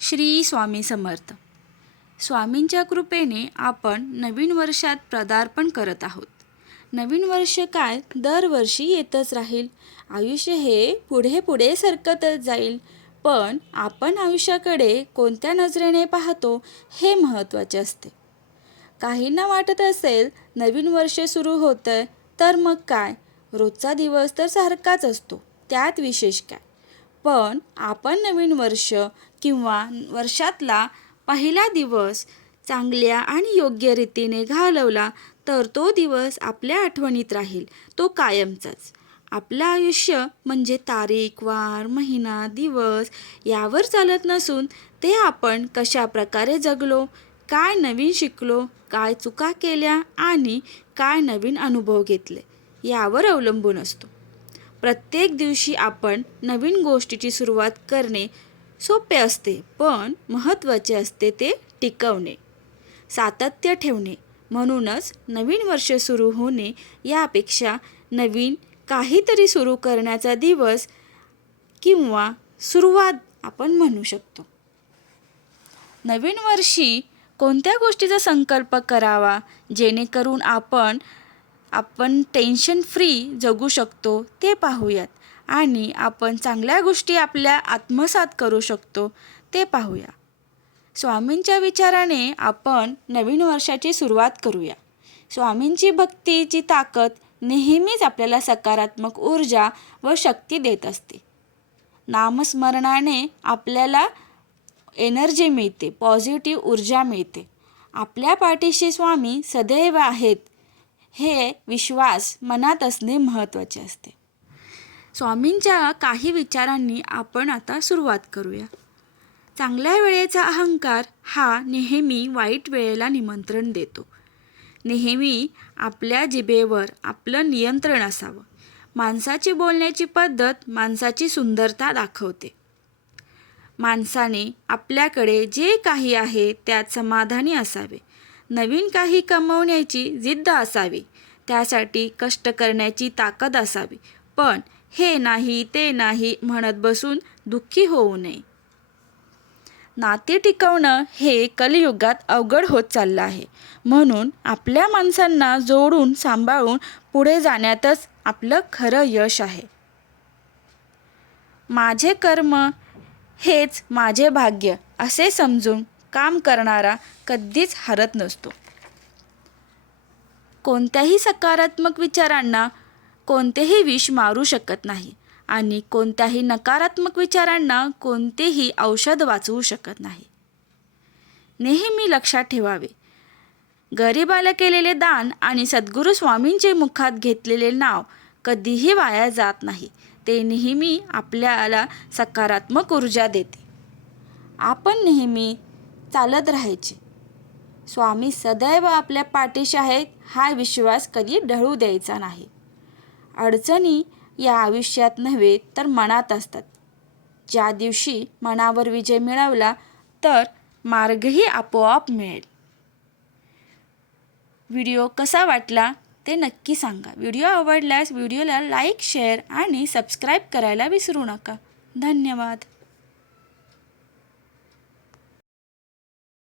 श्री स्वामी समर्थ. स्वामींच्या कृपेने आपण नवीन वर्षात पदार्पण करत आहोत. नवीन वर्ष काय दरवर्षी येतच राहील. आयुष्य हे पुढे पुढे सरकतच जाईल. पण आपण आयुष्याकडे कोणत्या नजरेने पाहतो हे महत्त्वाचे असते. काहींना वाटत असेल नवीन वर्ष सुरू होतंय तर मग काय, रोजचा दिवस तर सारखाच असतो, त्यात विशेष काय. पण आपण नवीन वर्ष किंवा वर्षातला पहिला दिवस चांगल्या आणि योग्य रीतीने घालवला तर तो दिवस आपल्या आठवणीत राहील, तो कायमचाच. आपलं आयुष्य म्हणजे तारीख, वार, महिना, दिवस यावर चालत नसून ते आपण कशा प्रकारे जगलो, काय नवीन शिकलो, काय चुका केल्या आणि काय नवीन अनुभव घेतले यावर अवलंबून असतो. प्रत्येक दिवशी आपण नवीन गोष्टीची सुरुवात करणे सोपे असते, पण महत्त्वाचे असते ते टिकवणे, सातत्य ठेवणे. म्हणूनच नवीन वर्ष सुरू होणे यापेक्षा नवीन काहीतरी सुरू करण्याचा दिवस किंवा सुरुवात आपण म्हणू शकतो. नवीन वर्षी कोणत्या गोष्टीचा संकल्प करावा जेणेकरून आपण टेन्शन फ्री जगू शकतो ते पाहूयात आणि आपण चांगल्या गोष्टी आपल्या आत्मसात करू शकतो ते पाहूया. स्वामींच्या विचाराने आपण नवीन वर्षाची सुरुवात करूया. स्वामींची भक्तीची ताकद नेहमीच आपल्याला सकारात्मक ऊर्जा व शक्ती देत असते. नामस्मरणाने आपल्याला एनर्जी मिळते, पॉझिटिव्ह ऊर्जा मिळते. आपल्या पाठीशी स्वामी सदैव आहेत हे विश्वास मनात असणे महत्त्वाचे असते. स्वामींच्या काही विचारांनी आपण आता सुरुवात करूया. चांगल्या वेळेचा अहंकार हा नेहमी वाईट वेळेला निमंत्रण देतो. नेहमी आपल्या जिभेवर आपलं नियंत्रण असावं. माणसाची बोलण्याची पद्धत माणसाची सुंदरता दाखवते. माणसाने आपल्याकडे जे काही आहे त्यात समाधानी असावे. नवीन काही कमवण्याची जिद्द असावी. त्यासाठी कष्ट करण्याची ताकद असावी. पण हे नाही ते नाही म्हणत बसून दुःखी होऊ नये. नाते टिकवणं हे कलियुगात अवघड होत चाललं आहे. म्हणून आपल्या माणसांना जोडून सांभाळून पुढे जाण्यातच आपलं खरं यश आहे. माझे कर्म हेच माझे भाग्य असे समजून काम करणारा कधीच हरत नसतो. कोणत्याही सकारात्मक विचारांना कोणतेही विष मारू शकत नाही आणि कोणत्याही नकारात्मक विचारांना कोणतेही औषध वाचवू शकत नाही. नेहमी लक्षात ठेवावे, गरिबाला केलेले दान आणि सद्गुरू स्वामींचे मुखात घेतलेले नाव कधीही वाया जात नाही. ते नेहमी आपल्याला सकारात्मक ऊर्जा देते. आपण नेहमी चालत राहायचे. स्वामी सदैव आपल्या पाठीशी आहेत हा विश्वास कधी ढळू द्यायचा नाही. अडचणी या आयुष्यात नव्हे तर मनात असतात. ज्या दिवशी मनावर विजय मिळवला तर मार्गही आपोआप मिळेल. व्हिडिओ कसा वाटला ते नक्की सांगा. व्हिडिओ आवडल्यास व्हिडिओला लाईक, शेअर आणि सबस्क्राईब करायला विसरू नका. धन्यवाद.